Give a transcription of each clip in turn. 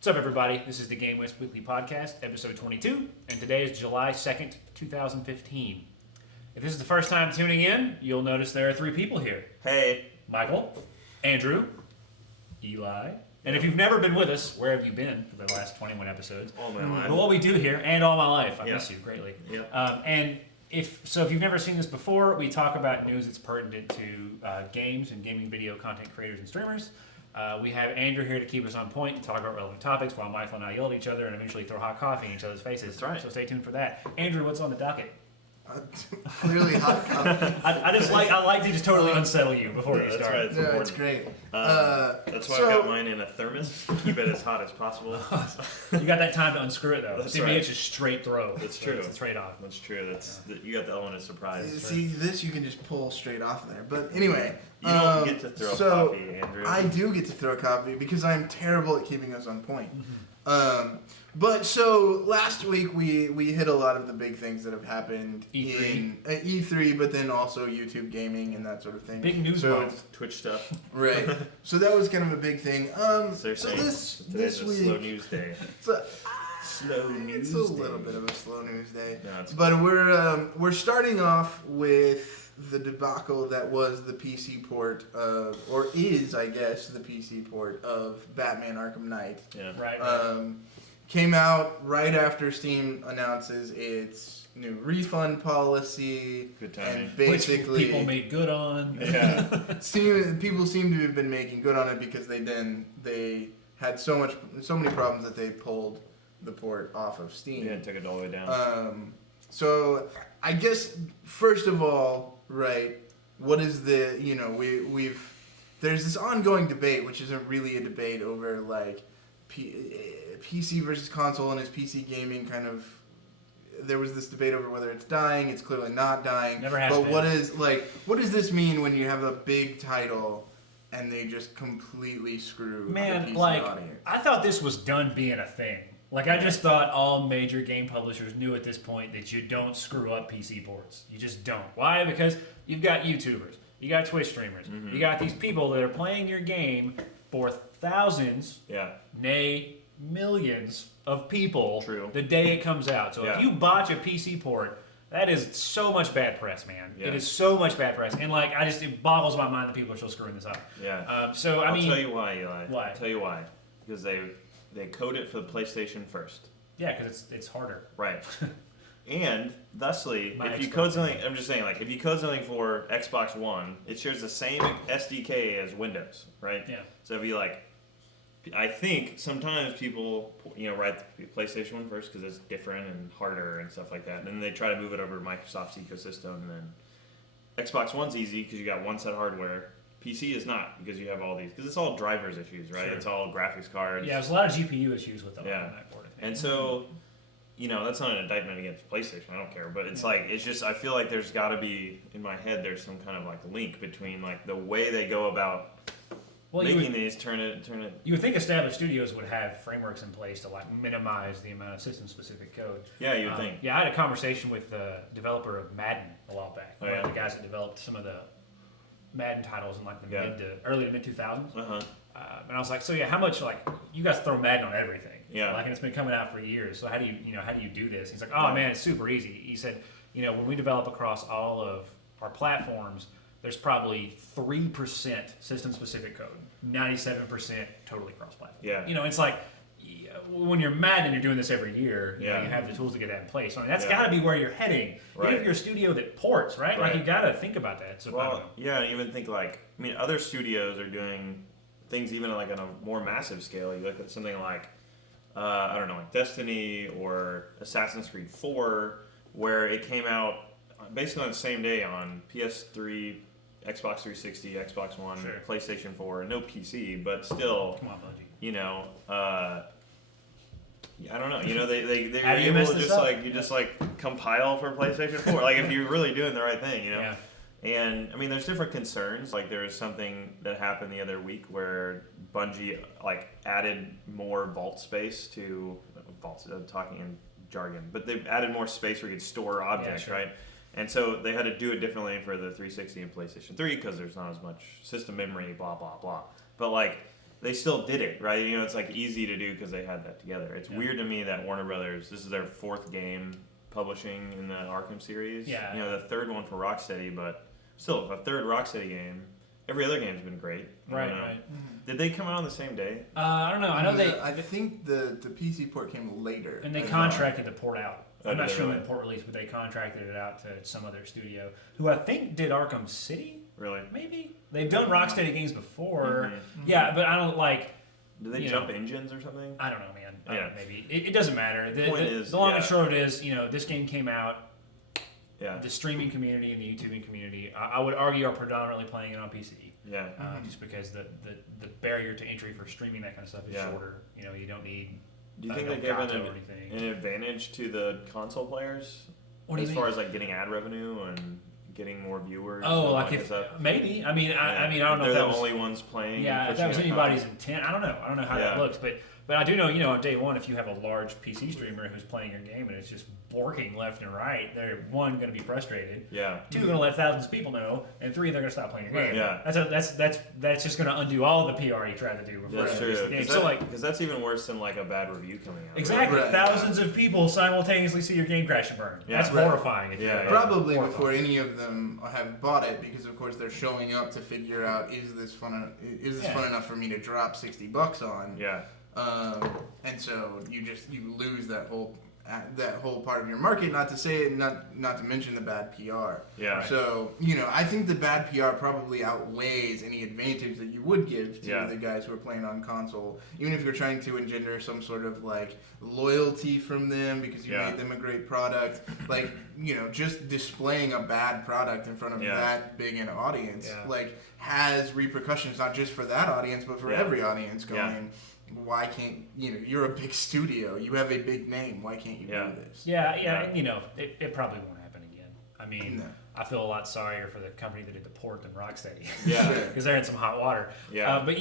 What's up, everybody? This is the Game West Weekly Podcast, episode 22, and today is July 2nd, 2015. If this is the first time tuning in, you'll notice there are three people here. Hey. Michael, Andrew, Eli, and if you've never been with us, where have you been for the last 21 episodes? All my life. Well, what we do here, and all my life, I miss you greatly. Yeah. And if you've never seen this before, we talk about news that's pertinent to games and gaming video content creators and streamers. We have Andrew here to keep us on point and talk about relevant topics while Michael and I yell at each other and eventually throw hot coffee in each other's faces. That's right. So stay tuned for that. Andrew, what's on the docket? Clearly hot coffee. I like to just totally unsettle you before you That's start. right. No, it's great. That's why I got mine in a thermos. Keep it as hot as possible. You got that time to unscrew it though. That's See, right. me, it's just straight throw. That's true. It's straight off. That's true. You got the element of surprise. See, this you can just pull straight off there. But anyway. You don't get to throw coffee, Andrew. I do get to throw coffee because I'm terrible at keeping us on point. But so last week we hit a lot of the big things that have happened E3. in E3, but then also YouTube gaming and that sort of thing. Big news So month. Twitch stuff. Right. So that was kind of a big thing. So This today's a week, slow news day. Slow news it's a little bit of a slow news day. No, it's But we're starting off with the debacle that was the PC port of, or is, I guess, the PC port of Batman Arkham Knight. Yeah. Right. Came out right after Steam announces its new refund policy. Good timing. And basically, which people made good on. Yeah. people seem to have been making good on it because they had so many problems that they pulled the port off of Steam. Yeah, took it all the way down. So I guess first of all, right, what is the, there's this ongoing debate, which isn't really a debate over like PC versus console, and is PC gaming kind of, there was this debate over whether it's dying. It's clearly not dying. Never has but been. what does this mean when you have a big title and they just completely screw the PC audience? I thought this was done being a thing. Like, I just thought all major game publishers knew at this point that you don't screw up PC ports. You just don't. Why? Because you've got YouTubers, you got Twitch streamers, you got these people that are playing your game for thousands, nay, millions of people the day it comes out. So if you botch a PC port, that is so much bad press, man. Yeah. It is so much bad press. And, like, it boggles my mind that people are still screwing this up. Yeah. I'll I'll tell you why, Eli. Why? I'll tell you why. Because they code it for the PlayStation first. Yeah, because it's harder. Right. And thusly, My if you Xbox code something, I'm just saying, like, if you code something for Xbox One, it shares the same SDK as Windows, right? Yeah. So if you, like, I think sometimes people, write the PlayStation one first because it's different and harder and stuff like that. And then they try to move it over to Microsoft's ecosystem. And then Xbox One's easy because you got one set of hardware. PC is not because you have all these, because it's all drivers issues, right? Sure. It's all graphics cards. Yeah, there's a lot of GPU issues with the Yeah. board. And so, that's not an indictment against PlayStation. I don't care, but it's it's just, I feel like there's got to be, in my head, there's some kind of like link between like the way they go about making these turn it. You would think established studios would have frameworks in place to like minimize the amount of system-specific code. Yeah, you'd think. Yeah, I had a conversation with the developer of Madden a while back. Oh, One yeah? of the guys that developed some of the Madden titles in like the early to mid 2000s. And I was like, so yeah, how much, like, you guys throw Madden on everything. Yeah. Like, and it's been coming out for years. So how do you do this? He's like, oh man, it's super easy. He said, when we develop across all of our platforms, there's probably 3% system-specific code, 97% totally cross-platform. Yeah. It's like, when you're mad and you're doing this every year, you have the tools to get that in place. I mean, that's got to be where you're heading. Right. Even if you're a studio that ports, right? Like, you got to think about that. So, I even think other studios are doing things even like on a more massive scale. You look at something like, I don't know, like Destiny or Assassin's Creed 4, where it came out basically on the same day on PS3, Xbox 360, Xbox One, PlayStation 4, no PC, but still, come on, Bungie. I don't know. They're How do you able mess to this just up? just compile for PlayStation 4. Like if you're really doing the right thing, Yeah. And I mean, there's different concerns. Like there was something that happened the other week where Bungie added more vault space to vaults. Talking in jargon, but they added more space where you could store objects, right? And so they had to do it differently for the 360 and PlayStation 3 because there's not as much system memory, blah blah blah. But they still did it, right? You know, it's like easy to do because they had that together. It's weird to me that Warner Brothers, this is their 4th game publishing in the Arkham series. Yeah. You know, the 3rd one for Rocksteady, but still, a 3rd Rocksteady game. Every other game's been great. Right. Did they come out on the same day? I don't know. I know I think the PC port came later. and they contracted the port out. Oh, I'm not did they sure when really? the port released, but they contracted it out to some other studio who I think did Arkham City. Really? Maybe they've done Rocksteady games before. Mhm. Yeah, but I don't like. Did they jump engines or something? I don't know, man. Yeah. Maybe it doesn't matter. The Is, long and short is, this game came out. Yeah. The streaming community and the YouTubing community, I would argue, are predominantly playing it on PC. Yeah. Just because the barrier to entry for streaming that kind of stuff is shorter. You don't need. Do you think they gave an advantage to the console players as far as like getting ad revenue and getting more viewers? Oh, like if maybe. I mean, I don't know. They're if that the was, only ones playing. Yeah, if that was anybody's intent, I don't know. I don't know how that looks, but I do know. On day one, if you have a large PC streamer who's playing your game and it's just borking left and right, they're going to be frustrated. Yeah. 2, going to let thousands of people know, and 3, they're going to stop playing your game. Yeah. That's just going to undo all the PR you tried to do before. That's true. Because because that's even worse than like a bad review coming out. Exactly. Right. Thousands of people simultaneously see your game crash and burn. Yeah. That's horrifying. Probably before any of them have bought it, because of course they're showing up to figure out, is this fun enough for me to drop $60 on? Yeah. And so you lose that whole part of your market. Not to mention the bad PR. Yeah. So I think the bad PR probably outweighs any advantage that you would give to the guys who are playing on console, even if you're trying to engender some sort of like loyalty from them because you made them a great product. Like just displaying a bad product in front of that big an audience like has repercussions not just for that audience but for every audience going. Why can't you're a big studio, you have a big name, why can't you do this? It probably won't happen again. I mean, I feel a lot sorrier for the company that did the port than Rocksteady. Yeah. Because they're in some hot water. Yeah. But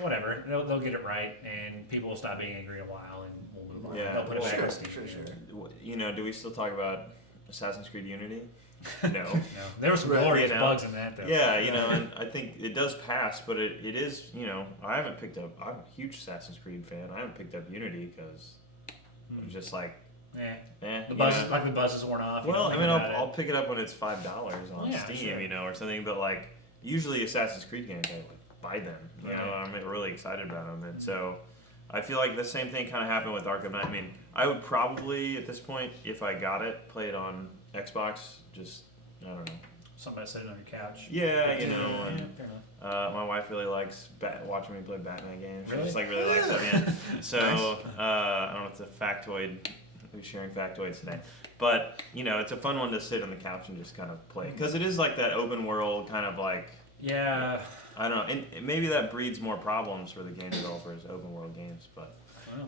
whatever, they'll get it right and people will stop being angry in a while and we'll move on. Yeah. They'll put it back on Steam. Sure. Do we still talk about Assassin's Creed Unity? No. No. There were some glorious bugs in that though. Yeah, and I think it does pass, but it is, I haven't picked up, I'm a huge Assassin's Creed fan, I haven't picked up Unity because I'm just like, the buzz is worn off. Well, I mean, I'll pick it up when it's $5 on Steam, or something, but like, usually Assassin's Creed games, I buy them, I'm really excited about them, and so I feel like the same thing kind of happened with Arkham Knight. I mean, I would probably, at this point, if I got it, play it on Xbox, I don't know. Somebody sitting on your couch. Yeah, fair enough. my wife really likes watching me play Batman games. Really? She just really likes that, yeah. So, I don't know, it's a factoid. We're sharing factoids today. But, it's a fun one to sit on the couch and just kind of play. Because it is like that open world kind of like... Yeah. I don't know. And maybe that breeds more problems for the game developers, open world games. But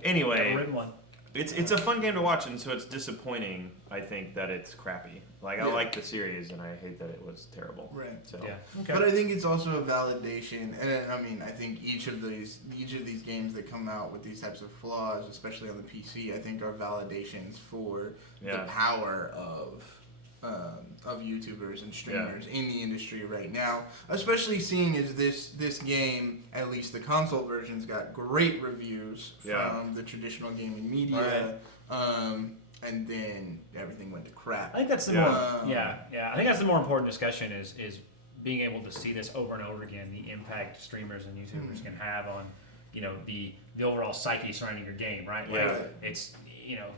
anyway... Never written one. It's a fun game to watch, and so it's disappointing, I think, that it's crappy. Like, I like the series, and I hate that it was terrible. Right. So. Yeah. Okay. But I think it's also a validation, and I mean, I think each of these games that come out with these types of flaws, especially on the PC, I think are validations for the power of YouTubers and streamers in the industry right now. Especially seeing as this game, at least the console version's got great reviews from the traditional gaming media. And then everything went to crap. I think that's the more I think that's the more important discussion is being able to see this over and over again, the impact streamers and YouTubers can have on the overall psyche surrounding your game, right? Like it's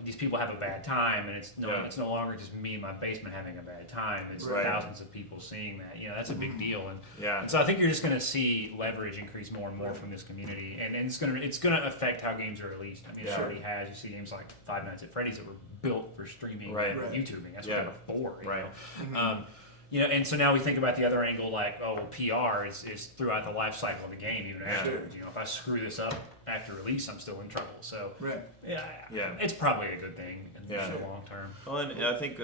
these people have a bad time, and it's no longer just me in my basement having a bad time. It's thousands of people seeing that. That's a big deal, and so I think you're just going to see leverage increase more and more from this community, and it's going to affect how games are released. I mean, it already has. You see games like Five Nights at Freddy's that were built for streaming and YouTubing. That's what they were for. And so now we think about the other angle, like, PR is throughout the life cycle of the game, even afterwards. If I screw this up after release, I'm still in trouble. So, it's probably a good thing in the long term. Well, and I think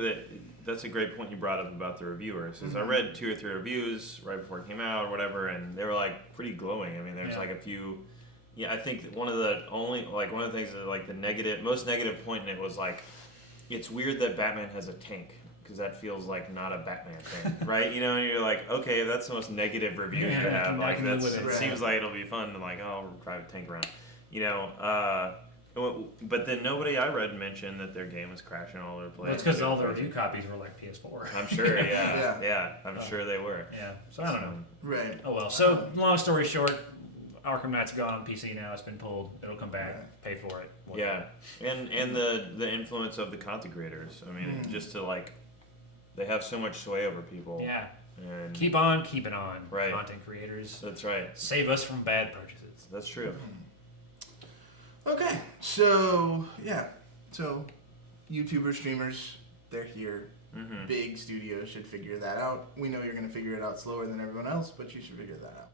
that's a great point you brought up about the reviewers. Is I read 2 or 3 reviews right before it came out or whatever, and they were like pretty glowing. I mean, there's like a few. Yeah, I think one of the things that like the most negative point in it was like, it's weird that Batman has a tank. because that feels like not a Batman thing, right? You know, and you're like, okay, that's the most negative review you have. Like, can live that's, with it it. seems like it'll be fun. And like, oh, I'll drive a tank around, you know. But then nobody I read mentioned that their game was crashing all over the place. Well, it's because all the review copies were like PS4. I'm sure, Yeah. yeah, I'm sure they were. Yeah, so I don't know. Right. Oh well. So long story short, Arkham Knight's gone on PC now. It's been pulled. It'll come back. Pay for it. Whatever. Yeah, and the influence of the content creators. I mean, just to like, they have so much sway over people. Yeah. And Keep on keeping on. Right. Content creators. that's right. Save us from bad purchases. That's true. Okay, so yeah, so YouTubers, streamers, they're here. Mm-hmm. Big studios should figure that out. We know you're going to figure it out slower than everyone else, but you should figure that out.